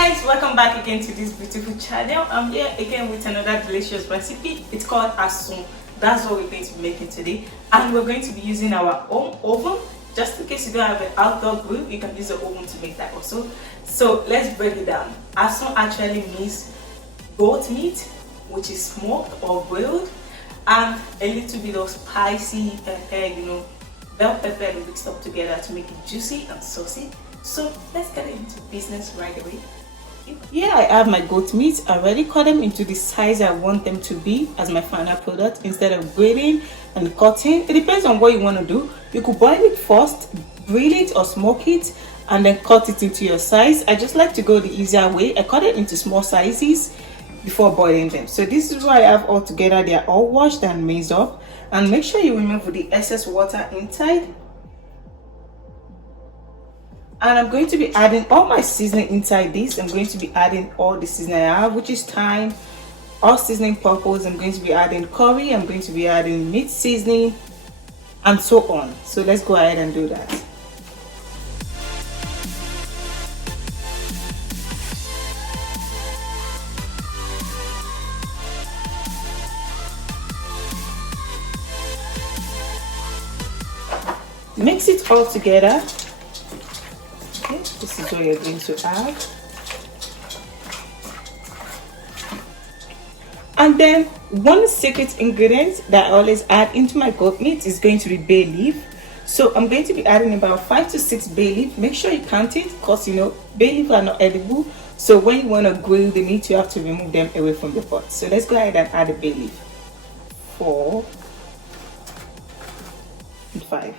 guys, welcome back again to this beautiful channel. I'm here again with another delicious recipe. It's called Asun. That's what we're going to be making today, and we're going to be using our own oven. Just in case you don't have an outdoor grill, you can use the oven to make that also. So let's break it down. Asun actually means goat meat, which is smoked or grilled, and a little bit of spicy pepper, bell pepper mixed up together to make it juicy and saucy. So let's get into business right away. Here I have my goat meat. I already cut them into the size I want them to be as my final product instead of grilling and cutting. It depends on what you want to do. You could boil it first, grill it or smoke it, and then cut it into your size. I just like to go the easier way. I cut it into small sizes before boiling them. So this is what I have all together. They are all washed and mixed up, and make sure you remove the excess water inside. And I'm going to be adding all my seasoning inside this. I'm going to be adding all the seasoning I have, which is thyme, all seasoning purpose. I'm going to be adding curry, I'm going to be adding meat seasoning, and so on. So let's go ahead and do that. Mix it all together. Okay, this is what you're going to add. And then one secret ingredient that I always add into my goat meat is going to be bay leaf. So I'm going to be adding about 5 to 6 bay leaf. Make sure you count it, because bay leaf are not edible. So when you want to grill the meat, you have to remove them away from the pot. So let's go ahead and add a bay leaf. 4 and 5.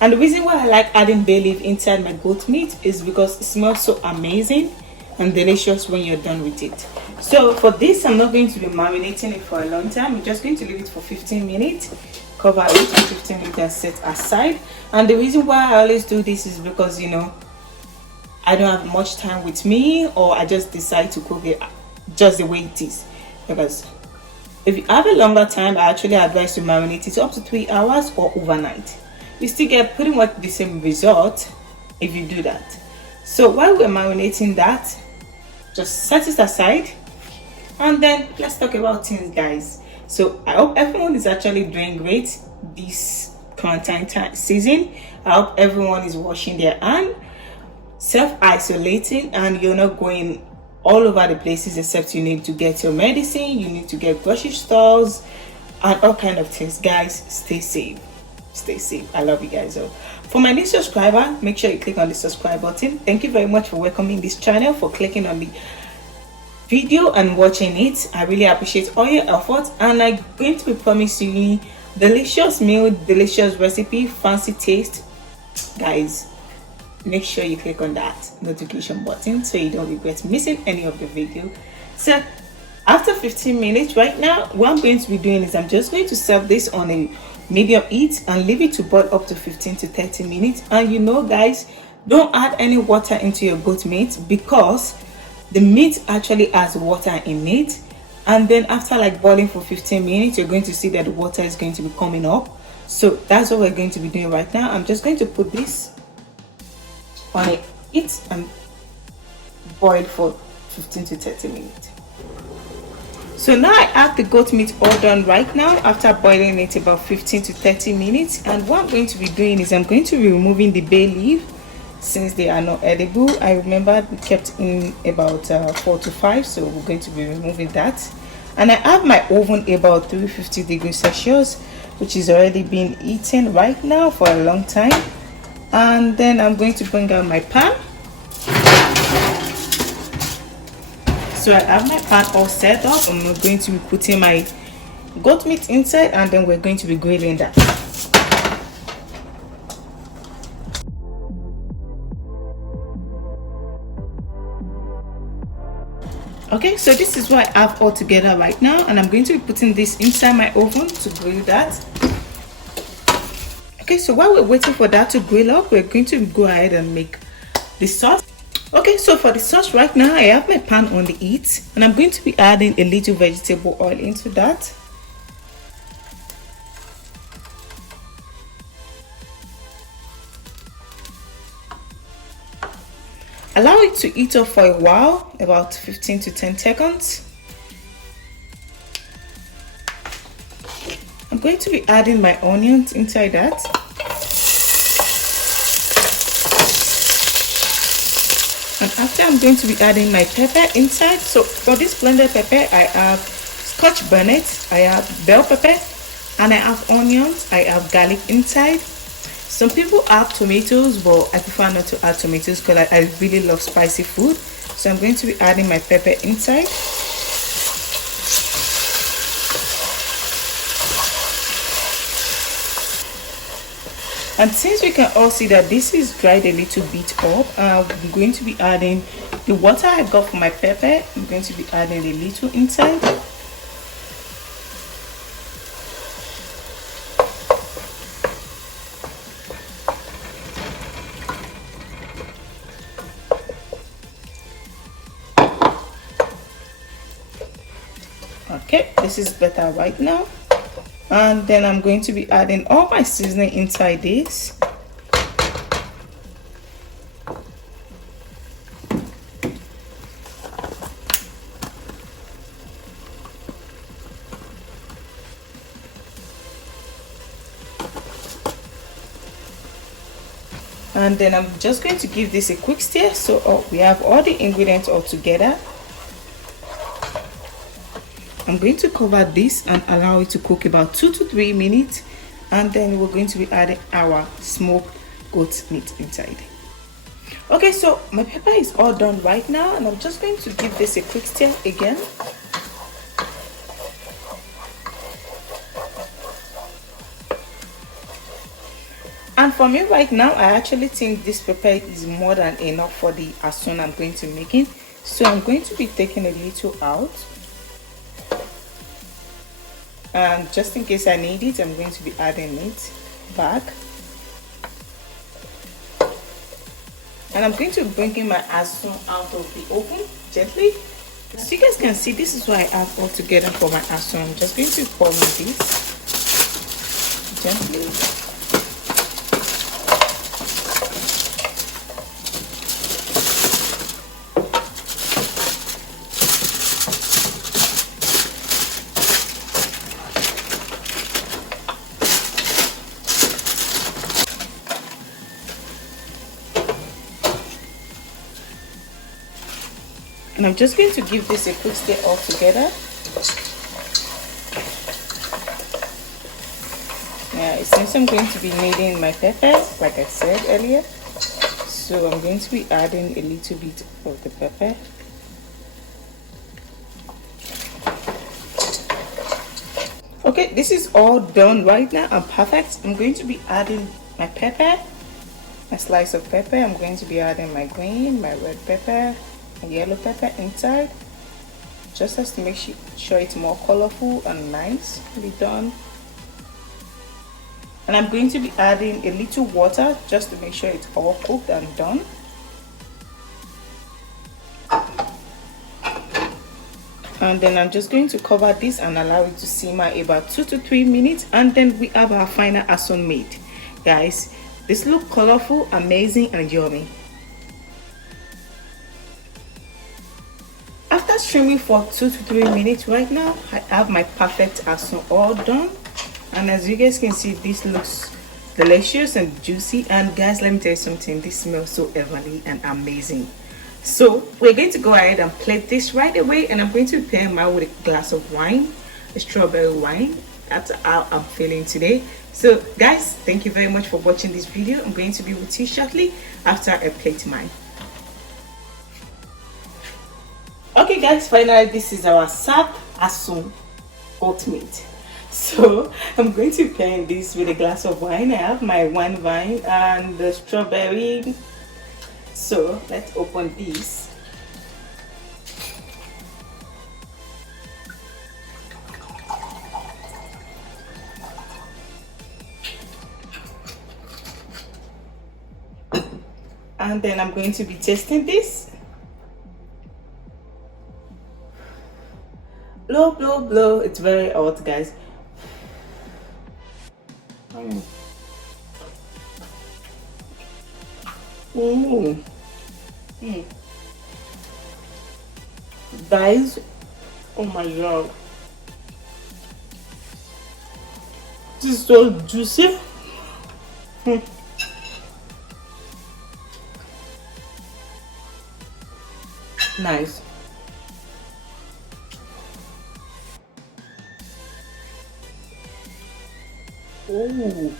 And the reason why I like adding bay leaf inside my goat meat is because it smells so amazing and delicious when you're done with it. So for this, I'm not going to be marinating it for a long time. I'm just going to leave it for 15 minutes. Cover it for 15 minutes and set aside. And the reason why I always do this is because, I don't have much time with me, or I just decide to cook it just the way it is. Because if you have a longer time, I actually advise to marinate it up to 3 hours or overnight. You still get pretty much the same result if you do that. So while we're marinating that, just set it aside, and then let's talk about things, guys. So I hope everyone is actually doing great this quarantine season. I hope everyone is washing their hands, self-isolating, and you're not going all over the places, except you need to get your medicine, you need to get grocery stores and all kind of things. Guys, stay safe. Stay safe. I love you guys all. For my new subscriber, make sure you click on the subscribe button. Thank you very much for welcoming this channel, for clicking on the video and watching it. I really appreciate all your efforts, and I'm going to be promising you delicious meal, delicious recipe, fancy taste. Guys, make sure you click on that notification button so you don't regret missing any of the video. So after 15 minutes right now, what I'm going to be doing is I'm just going to serve this on a medium heat and leave it to boil up to 15 to 30 minutes. And guys, don't add any water into your goat meat, because the meat actually has water in it, and then after boiling for 15 minutes, you're going to see that the water is going to be coming up. So that's what we're going to be doing right now. I'm just going to put this on a heat and boil for 15 to 30 minutes. So now I have the goat meat all done right now after boiling it about 15 to 30 minutes. And what I'm going to be doing is I'm going to be removing the bay leaf, since they are not edible. I remember we kept in about 4 to 5, so we're going to be removing that. And I have my oven about 350 degrees Celsius, which is already been eaten right now for a long time. And then I'm going to bring out my pan. So I have my pan all set up. I'm going to be putting my goat meat inside, and then we're going to be grilling that. Okay, so this is what I have all together right now, and I'm going to be putting this inside my oven to grill that. Okay, so while we're waiting for that to grill up, we're going to go ahead and make the sauce. Okay, so for the sauce right now, I have my pan on the heat, and I'm going to be adding a little vegetable oil into that. Allow it to heat up for a while, about 15 to 10 seconds. I'm going to be adding my onions inside that. And after, I'm going to be adding my pepper inside. So for this blended pepper, I have scotch bonnet, I have bell pepper, and I have onions, I have garlic inside. Some people add tomatoes, but I prefer not to add tomatoes because I really love spicy food. So I'm going to be adding my pepper inside. And since we can all see that this is dried a little bit up, I'm going to be adding the water I got from my pepper. I'm going to be adding a little inside. Okay, this is better right now. And then I'm going to be adding all my seasoning inside this. And then I'm just going to give this a quick stir so we have all the ingredients all together. I'm going to cover this and allow it to cook about 2 to 3 minutes, and then we're going to be adding our smoked goat meat inside. Okay, so my pepper is all done right now, and I'm just going to give this a quick stir again. And for me right now, I actually think this pepper is more than enough for the asun I'm going to make it. So I'm going to be taking a little out. And just in case I need it, I'm going to be adding it back. And I'm going to be bringing my asun out of the oven gently. So you guys can see, this is what I have all together for my asun. I'm just going to pour in this gently. And I'm just going to give this a quick stir all together. Yeah, it seems I'm going to be needing my peppers, like I said earlier. So I'm going to be adding a little bit of the pepper. Okay, this is all done right now and perfect. I'm going to be adding my pepper, my slice of pepper. I'm going to be adding my green, my red pepper, yellow pepper inside, just as to make sure it's more colorful and nicely done. And I'm going to be adding a little water just to make sure it's all cooked and done. And then I'm just going to cover this and allow it to simmer about 2 to 3 minutes, and then we have our final asun made. Guys, this looks colorful, amazing, and yummy. After steaming for 2 to 3 minutes right now, I have my perfect asun all done. And as you guys can see, this looks delicious and juicy. And guys, let me tell you something, this smells so heavenly and amazing. So we're going to go ahead and plate this right away, and I'm going to pair mine with a glass of wine, a strawberry wine. That's how I'm feeling today. So guys, thank you very much for watching this video. I'm going to be with you shortly after I plate mine. Okay guys, finally this is our sap asun goat meat. So I'm going to pair this with a glass of wine. I have my wine vine and the strawberry. So let's open this. And then I'm going to be tasting this. Blow, blow, blow. It's very hot, guys. Guys, oh my god, this is so juicy. Nice. Oh,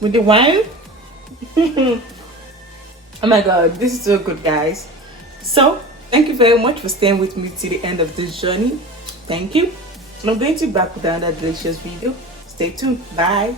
with the wine. Oh my god, this is so good, guys. So thank you very much for staying with me to the end of this journey. Thank you, and I'm going to be back with another delicious video. Stay tuned. Bye.